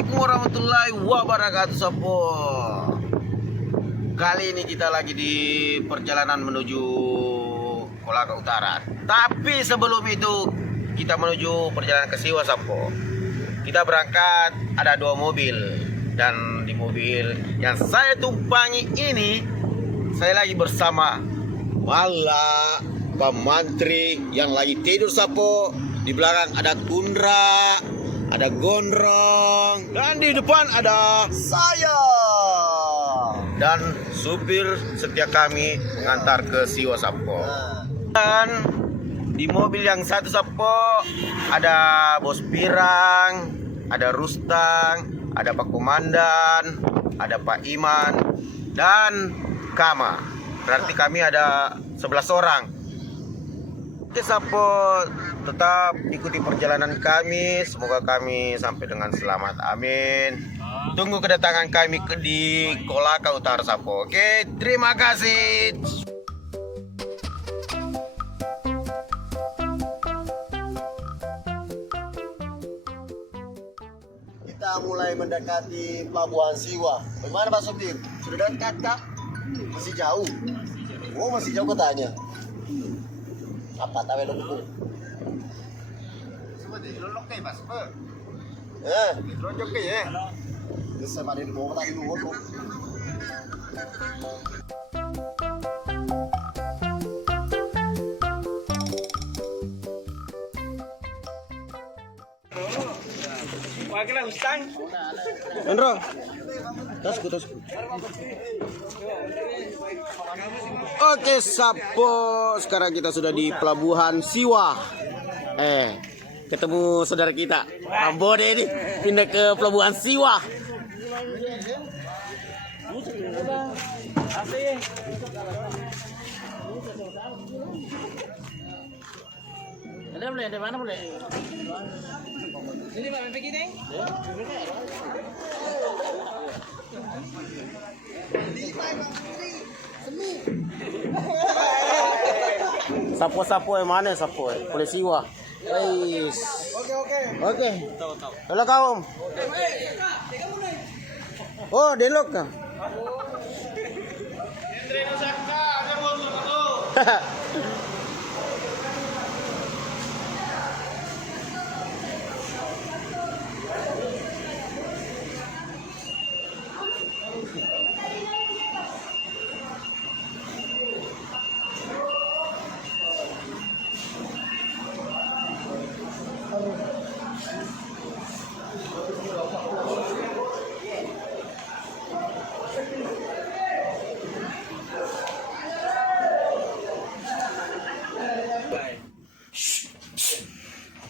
Assalamualaikum warahmatullahi wabarakatuh, Sopo. Kali ini kita lagi di perjalanan menuju Kolaka Utara. Tapi sebelum itu kita menuju perjalanan ke Siwa, Sopo. Kita berangkat, ada 2 mobil. Dan di mobil yang saya tumpangi ini, saya lagi bersama Mala, Pak Mantri yang lagi tidur, Sopo. Di belakang ada Tundra, ada Gondrong, dan di depan ada saya dan supir setia kami mengantar ke Siwa, Sopo. Dan di mobil yang satu, Sopo, ada Bos Pirang, ada Rustang, ada Pak Komandan, ada Pak Iman, dan Kama. Berarti kami ada 11 orang. Oke, Sopo, tetap ikuti perjalanan kami. Semoga kami sampai dengan selamat. Amin. Tunggu kedatangan kami di Kolaka Utara, Sopo. Oke, terima kasih. Kita mulai mendekati Pelabuhan Siwa. Bagaimana Pak Supir? Sudah dekat kah? Masih jauh? Oh, masih jauh katanya. Apa tahu lo? Lolok kayak Mas. Lonjok ya. Bisa pada di bawah tadi dulu. Wakilnya Ustang. Endro. Tasku. Oke, Sopo, sekarang kita sudah di Pelabuhan Siwa. Ketemu saudara kita Rambode ini pindah ke Pelabuhan Siwa. Ada mana boleh? Sini Pak, pergi deh. Sapo yang mana Sapo? Boleh Siwa. Oke. Halo kaum. Oh, delok kah?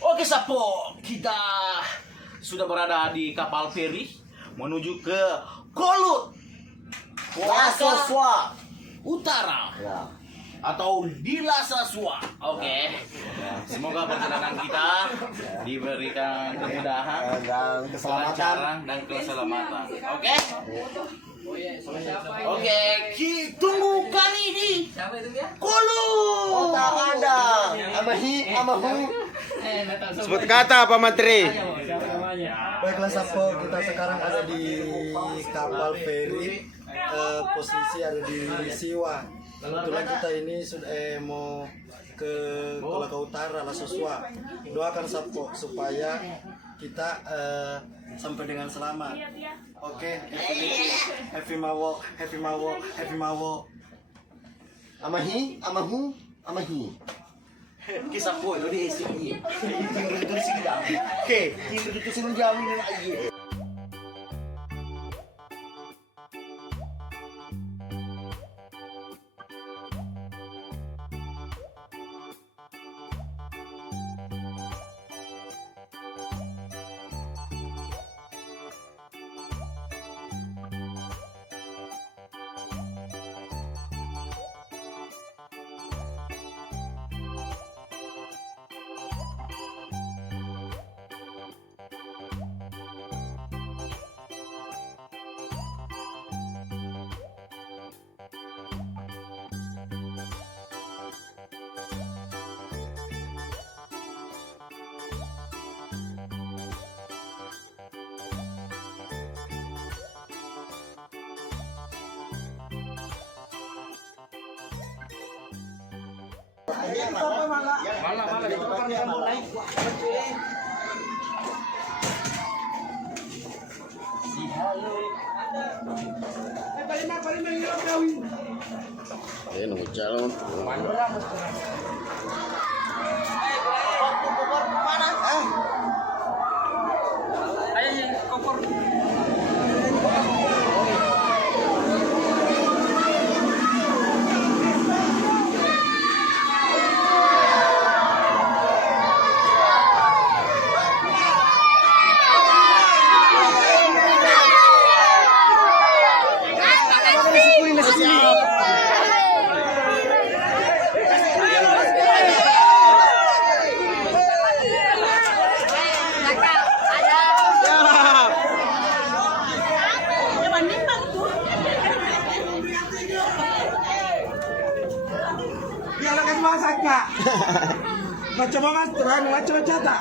Oke, Sapo, kita sudah berada di kapal feri menuju ke Kolut Lasoswa. Utara Ya. atau di Lasaswa. Oke. Semoga perjalanan kita diberikan kemudahan Dan keselamatan. kelancaran dan keselamatan. Oke. Oke, tunggu kami di Kolut. Kota Anda. Amahu. Sebut kata Pak Menteri. Baiklah Sapo, kita sekarang ada di kapal feri. Posisi ada di Siwa. Kebetulan kita ini sudah mau ke Kolaka Utara, Lasoswa. Doakan Sapo supaya kita sampai dengan selamat. Oke, happy mawo. Amahi. Kisah po, itu di sini. Tinggal itu di sini dah. Oke, tinggal itu sini jamin lagi. Nunggu calon. Macam apa mas? Terang macam tak?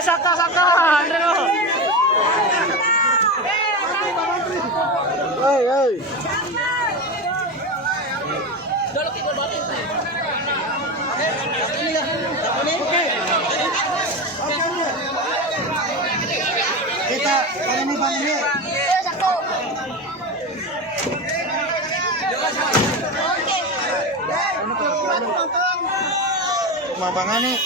Saka, Hei. Kita ini. Mabangan nih.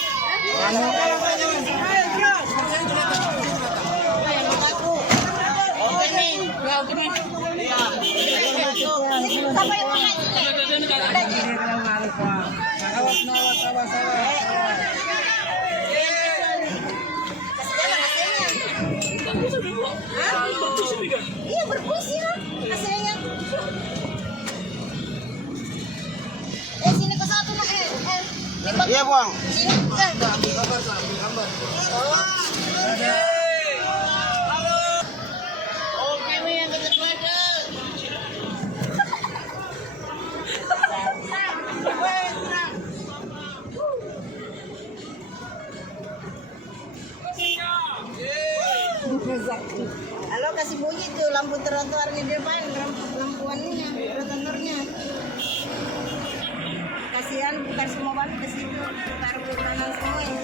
Iya berfungsi lah hasilnya. Sini ke satu nak Iya, Bang. Sini gambar. Oke, yang kita baca. Halo, kasih bunyi tuh lampu trotoar di depan, lampuannya, trotoarnya. Kasihan bukan semua balik ke situ, taruh ke kanan semua ya.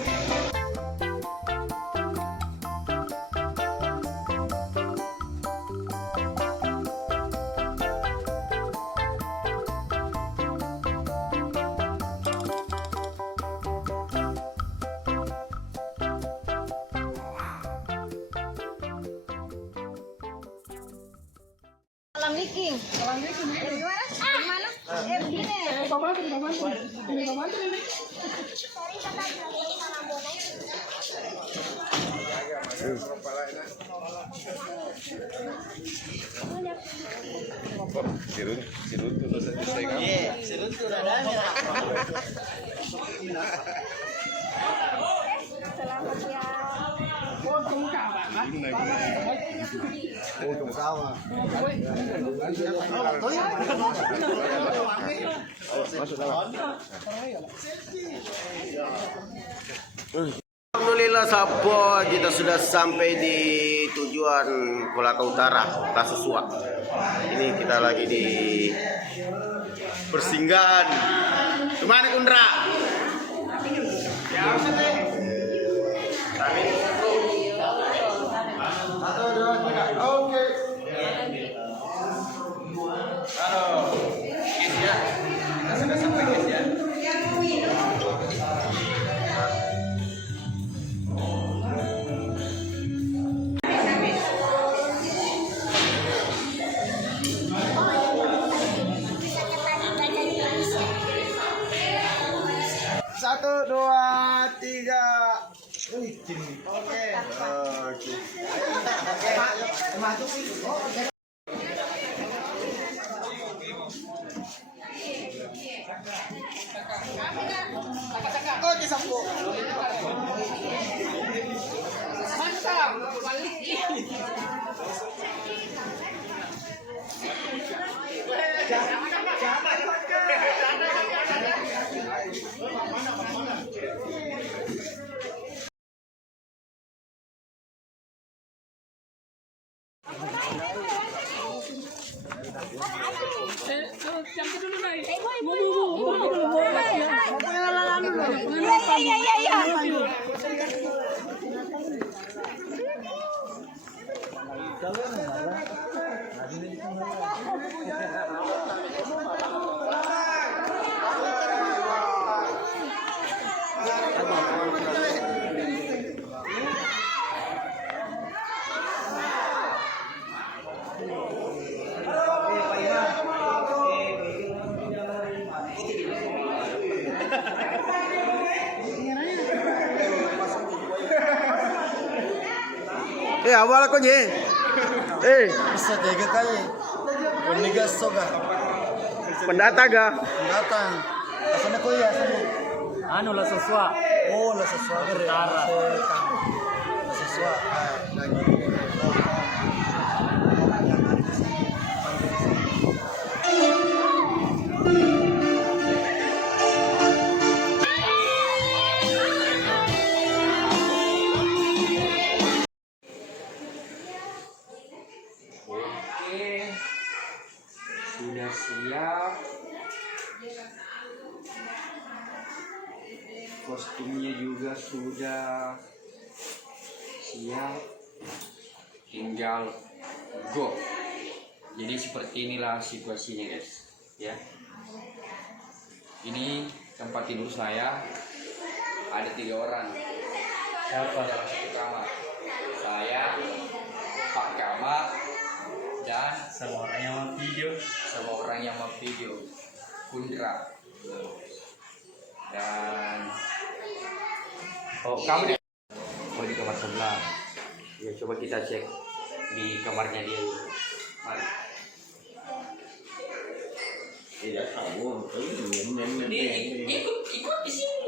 Salam Viking. Gimana? Gimana? Begini. Alhamdulillah Sapo, kita sudah sampai di tujuan Kolaka Utara, Kasusua. Ini kita lagi di persinggahan. Kemana Kundra? Oke. Halo. Ya. Kita sudah sampai guys ya. Satu, dua, tiga. Oke. Oke, Sapo. Awal aku je. Bisa jaga kaya. Peniga soga. Pendata ga? Datang. Asana ko ya, asana. Anu lah sesuatu. Oh, la sesuatu kere. Utara. La sesuatu. Lagi. Oke, sudah siap. Kostumnya juga sudah siap. Tinggal go. Jadi seperti inilah situasinya, guys. Ya. Ini tempat tidur saya. Ada 3 orang. Siapa? Dalam satu kamar. Saya, Pak Kamat, dan Sama orang yang mau video. sama orang yang mau video, Kundra. Dan kamu di kamar sebelah. Ya, coba kita cek di kamarnya dia. Mari. Tidak tahu. Ikut di sini.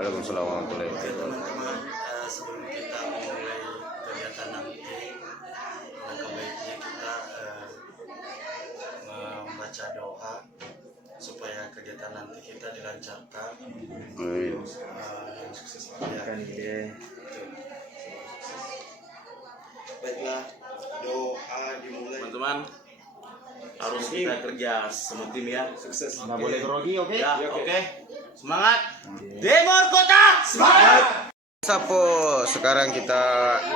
Waalaikumsalam warahmatullahi wabarakatuh. Teman-teman, sebelum kita memulai kegiatan nanti, alangkah baiknya kita membaca doa supaya kegiatan nanti kita dilancarkan dan sukses. Ya. Baiklah, doa dimulai. Teman-teman, harus kita kerja sama tim ya. Sukses. Nggak boleh grogi, oke? Ya, oke. Semangat. Demor Kota. Semangat. Sapo, sekarang kita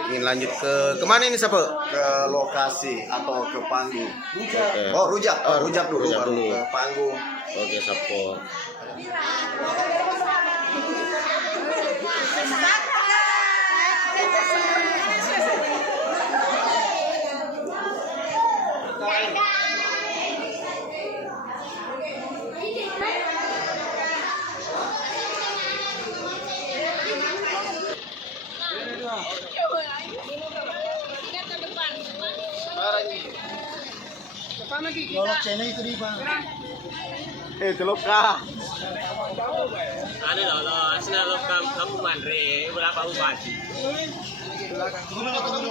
ingin lanjut ke kemana ini Sapo? Ke lokasi atau ke panggung. Oke. Oh, rujak. Rujak dulu Rujak baru dulu. ke panggung. Oke Sapo. Lolok channel itu di bang. Telok kah? Ano lo, asna lo kamu mandre, berapa bupati? Tunggu dulu.